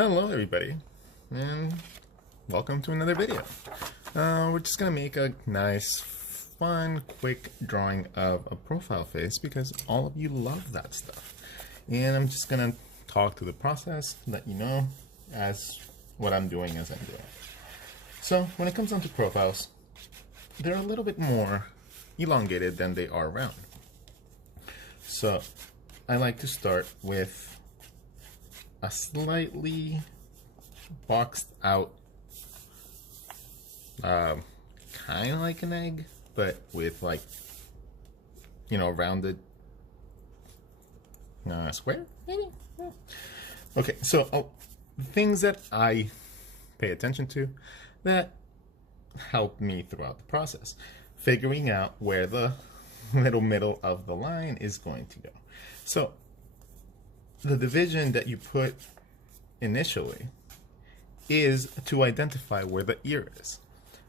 Hello everybody, and welcome to another video. We're just gonna make a nice, fun, quick drawing of a profile face because all of you love that stuff. And I'm just gonna talk through the process, let you know as what I'm doing as I'm doing. So when it comes down to profiles, they're a little bit more elongated than they are round. So I like to start with a slightly boxed out, kind of like an egg, but with like, rounded square. Okay, so things that I pay attention to that help me throughout the process, figuring out where the little middle of the line is going to go. So the division that you put initially is to identify where the ear is.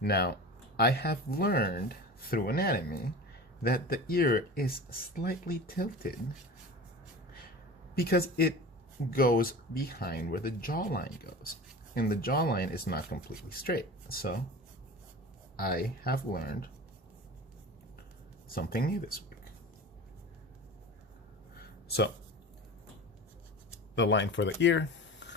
Now, I have learned through anatomy that the ear is slightly tilted because it goes behind where the jawline goes, and the jawline is not completely straight. So I have learned something new this week. So the line for the ear,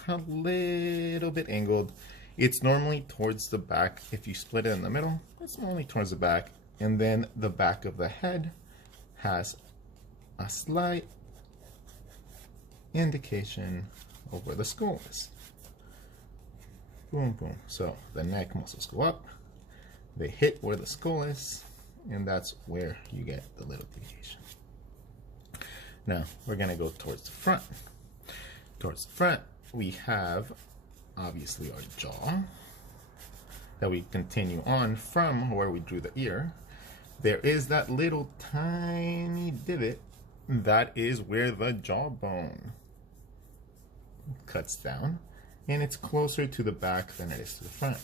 a little bit angled. It's normally towards the back. If you split it in the middle, it's normally towards the back. And then the back of the head has a slight indication of where the skull is. Boom, boom. So the neck muscles go up. They hit where the skull is, and that's where you get the little deviation. Now, we're going to go towards the front. Towards the front, we have obviously our jaw that we continue on from where we drew the ear. There is that little tiny divot. That is where the jawbone cuts down, and it's closer to the back than it is to the front.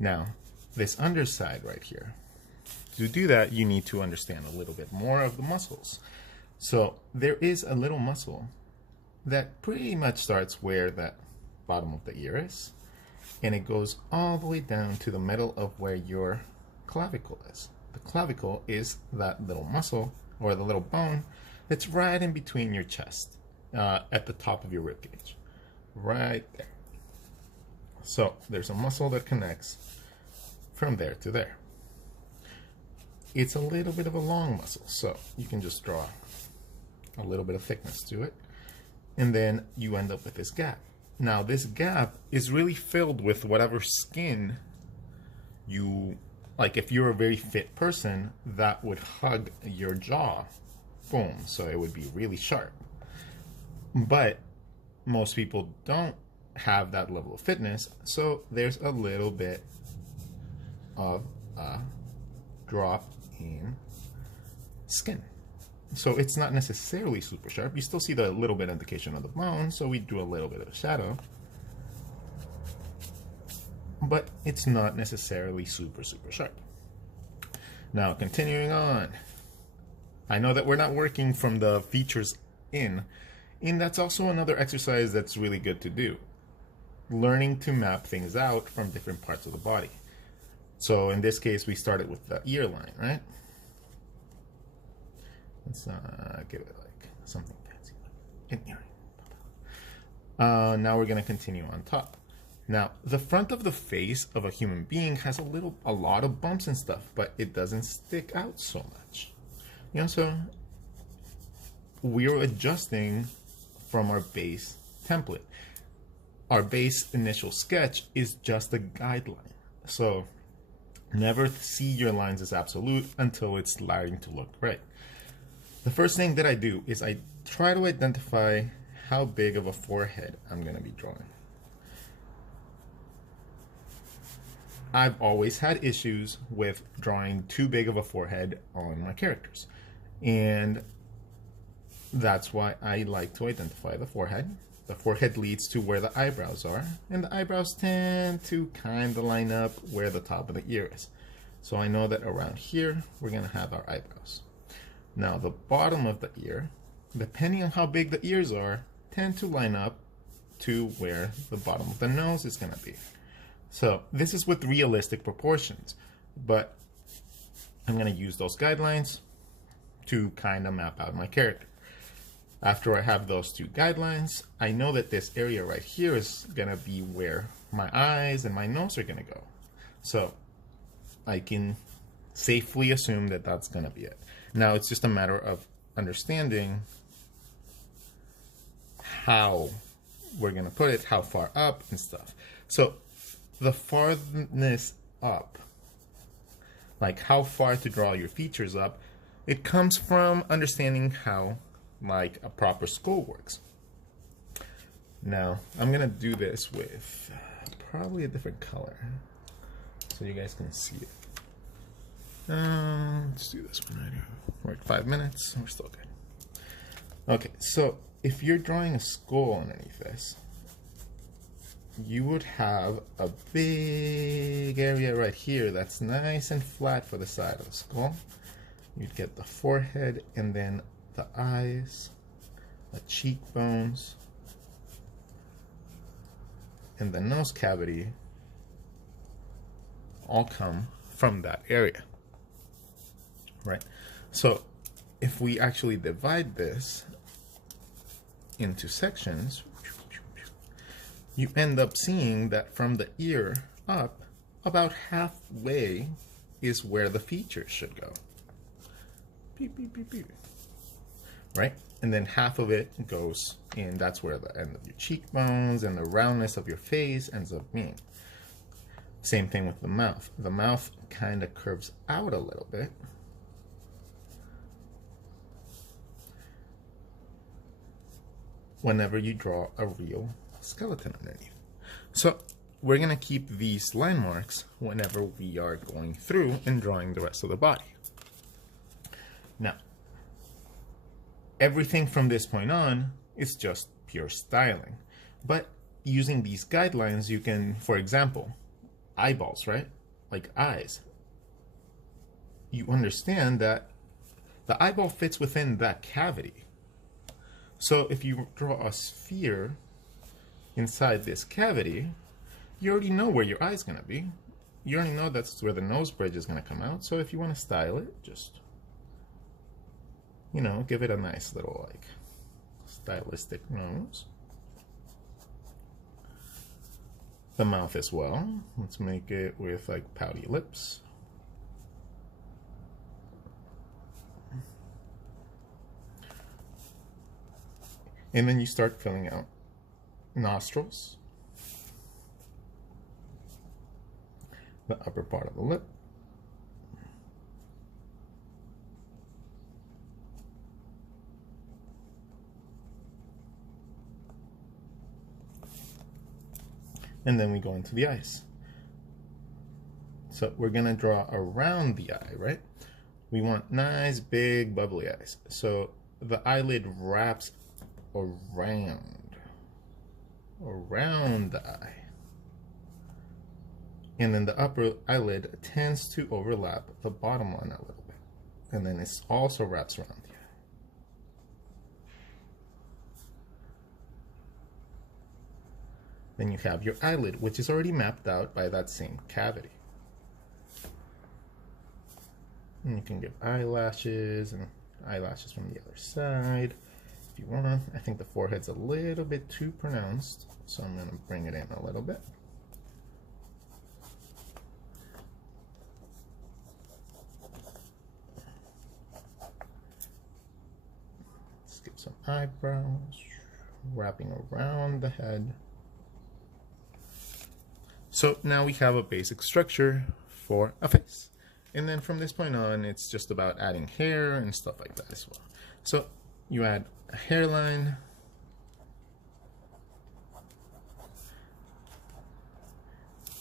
Now, this underside right here, to do that, you need to understand a little bit more of the muscles. So there is a little muscle that pretty much starts where that bottom of the ear is, and it goes all the way down to the middle of where your clavicle is. The clavicle is that little muscle, or the little bone, that's right in between your chest, at the top of your rib cage, right there. So there's a muscle that connects from there to there. It's a little bit of a long muscle, so you can just draw a little bit of thickness to it, and then you end up with this gap. Now this gap is really filled with whatever skin you like. If you're a very fit person, that would hug your jaw, boom, so it would be really sharp. But most people don't have that level of fitness, so there's a little bit of a drop in skin. So it's not necessarily super sharp. You still see the little bit indication of the bone, so we do a little bit of a shadow. But it's not necessarily super sharp. Now, continuing on. I know that we're not working from the features in, and that's also another exercise that's really good to do. Learning to map things out from different parts of the body. So in this case, we started with the ear line, right? Let's give it like something fancy, like an earring. Now we're going to continue on top. Now, the front of the face of a human being has a lot of bumps and stuff, but it doesn't stick out so much. So we're adjusting from our base template. Our base initial sketch is just a guideline. So never see your lines as absolute until it's starting to look right. The first thing that I do is I try to identify how big of a forehead I'm going to be drawing. I've always had issues with drawing too big of a forehead on my characters, and that's why I like to identify the forehead. The forehead leads to where the eyebrows are, and the eyebrows tend to kind of line up where the top of the ear is. So I know that around here we're going to have our eyebrows. Now the bottom of the ear, depending on how big the ears are, tend to line up to where the bottom of the nose is going to be. So this is with realistic proportions, but I'm going to use those guidelines to kind of map out my character. After I have those two guidelines, I know that this area right here is going to be where my eyes and my nose are going to go. So I can safely assume that that's going to be it. Now it's just a matter of understanding how we're going to put it, how far up and stuff. So the farness up, like how far to draw your features up, it comes from understanding how like a proper skull works. Now I'm gonna do this with probably a different color so you guys can see it. Let's do this one right here. We're at 5 minutes, we're still good. Okay, so if you're drawing a skull underneath this, you would have a big area right here that's nice and flat for the side of the skull. You'd get the forehead and then the eyes, the cheekbones, and the nose cavity all come from that area, right? So if we actually divide this into sections, you end up seeing that from the ear up, about halfway is where the features should go. Beep, beep, beep, beep. Right? And then half of it goes in, that's where the end of your cheekbones and the roundness of your face ends up being. Same thing with the mouth. The mouth kind of curves out a little bit. Whenever you draw a real skeleton underneath. So we're going to keep these line marks whenever we are going through and drawing the rest of the body. Now, everything from this point on is just pure styling. But using these guidelines, you can, for example, eyeballs, right? Like eyes. You understand that the eyeball fits within that cavity. So if you draw a sphere inside this cavity, you already know where your eye's going to be. You already know that's where the nose bridge is going to come out. So if you want to style it, just, you know, give it a nice little, like, stylistic nose. The mouth as well. Let's make it with, like, pouty lips. And then you start filling out nostrils, the upper part of the lip, and then we go into the eyes. So we're gonna draw around the eye, right? We want nice, big, bubbly eyes. So the eyelid wraps around the eye. And then the upper eyelid tends to overlap the bottom one a little bit. And then it also wraps around the eye. Then you have your eyelid, which is already mapped out by that same cavity. And you can give eyelashes and eyelashes from the other side if you want. I think the forehead's a little bit too pronounced, so I'm going to bring it in a little bit. Let's give some eyebrows, wrapping around the head. So now we have a basic structure for a face. And then from this point on, it's just about adding hair and stuff like that as well. So you add a hairline,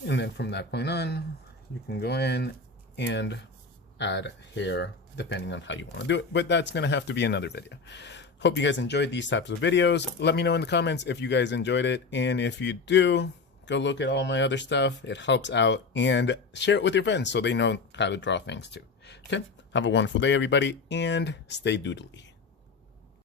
and then from that point on, you can go in and add hair depending on how you want to do it. But that's going to have to be another video. Hope you guys enjoyed these types of videos. Let me know in the comments if you guys enjoyed it. And if you do, go look at all my other stuff. It helps out, and share it with your friends so they know how to draw things too. Okay, have a wonderful day, everybody, and stay doodly.